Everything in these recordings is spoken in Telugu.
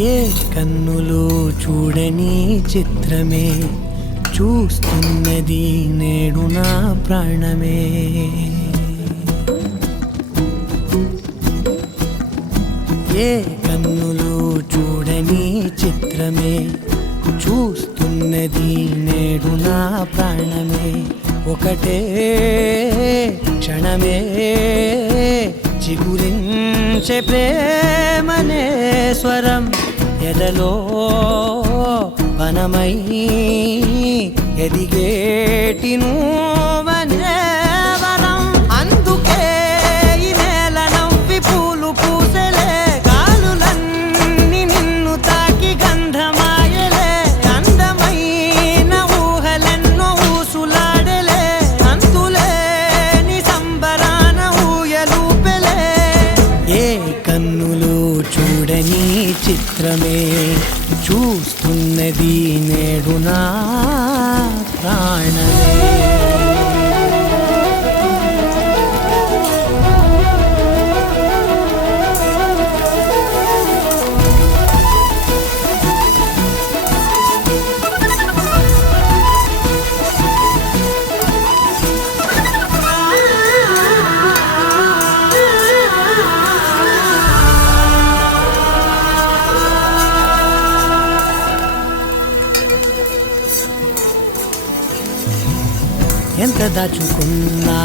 ఏ కన్నులు చూడని చిత్రమే చూస్తున్నది నేడు నా ప్రాణమే. ఏ కన్నులు చూడని చిత్రమే చూస్తున్నది నేడు నా ప్రాణమే. ఒకటే క్షణమే చిగురించే ప్రేమనే స్వరం ఎదలో వనమై ఎదిగేటి నువ్వనే వరం. అందుకే ఈ నేల నవ్వి పూలు పూసెలే, గాలులన్నీ నిన్ను తాకి గంధమాయలే. అందమైన ఊహలెన్నో ఊసులాడలే, అంతులేని సంబరాన ఊయలూపెలే. ఏ కన్నులు చూడని చిత్రమే చూస్తున్నది నేడు నా ప్రాణమే. ఎంత దాచుకున్నా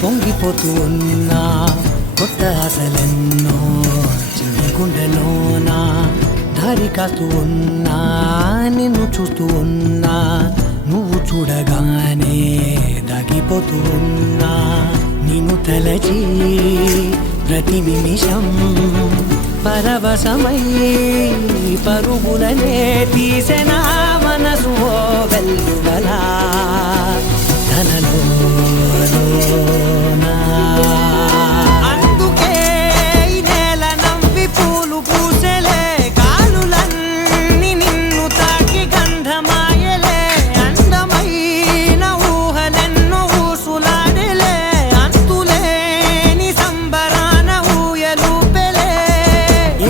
పొంగిపోతూ ఉన్నా, కొత్త ఆశలెన్నో చిన్ని గుండెలోనా దారి కాస్తూ ఉన్నా. నిన్ను చూస్తూ ఉన్నా, నువ్వు చూడగానే దాగిపోతూ ఉన్నా. నిన్ను తలచి ప్రతి నిమిషం పరవశమై పరుగులనే తీసెనా మనసు ఓ వెల్లువలా ధనలోనా. అందుకే ఈ నేల నవ్వి పూలు పూసెలే, గాలులన్నీ నిన్ను తాకి గంధమాయలే. అందమైన ఊహలెన్నో ఊసులాడలే, అంతులేని సంబరాన ఊయలూపెలే.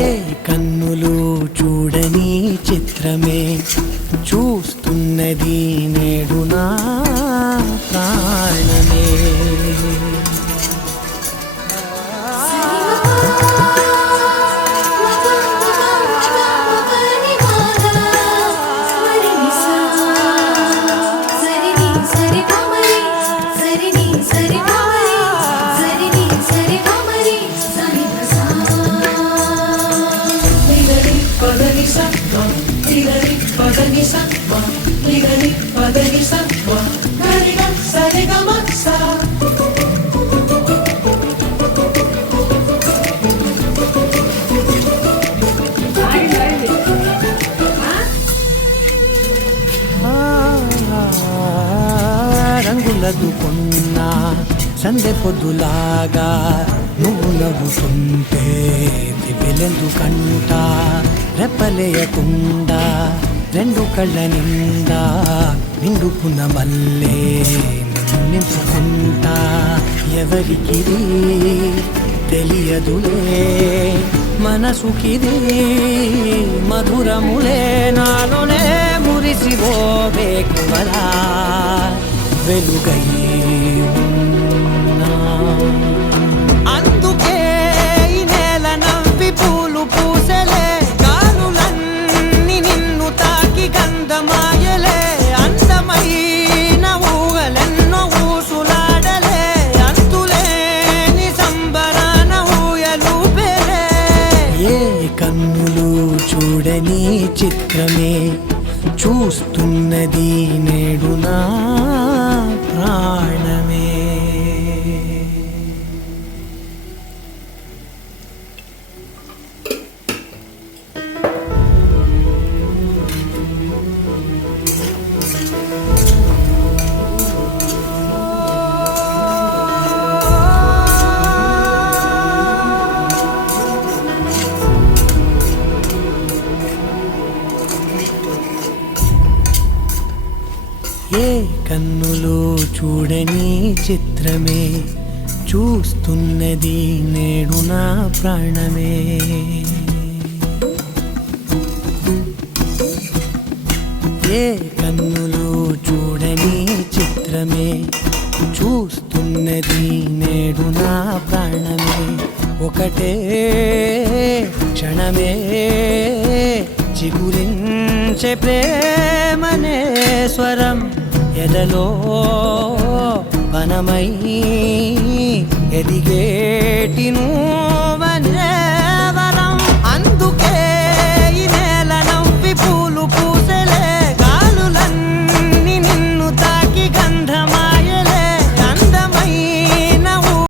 ఏ కన్నులు చూడని చిత్రమే చూస్తున్నది నేడు నా ప్రాణమే. రంగులదుకున్నా సందె పొద్దులాగా నువ్వు నవ్వుతుంటే దివ్యలెందుకంట. రెప్పలేయకుండా రెండు కళ్ళ నిండా నిండుకున్న మల్లే నిన్ను నింపుకుంటా. ఎవరికిది తెలియదులే మనసుకిది మధురములే, నాలోనే మురిసివో వేకువలా వెలుగై ఉన్నా. అందుకే ఈ నేల నవ్వి పూలు పూసెలే, గాలులన్నీ నిన్ను తాకి గంధమాయలే. అందమైన ఊహలెన్నో ఊసులాడలే, అంతులేని సంబరాన ఊయలూపెలే. ఏ కన్నులు చూడని చిత్రమే చూస్తున్నది నేడు నా ప్రాణమే. ఏ కన్నులు చూడని చిత్రమే చూస్తున్నది నేడు నా ప్రాణమే. ఏ కన్నులు చూడని చిత్రమే చూస్తున్నది నేడు నా ప్రాణమే ఒకటే క్షణమే చిగురించే ప్రేమనే స్వరం ఎదలో వనమై ఎదిగేటి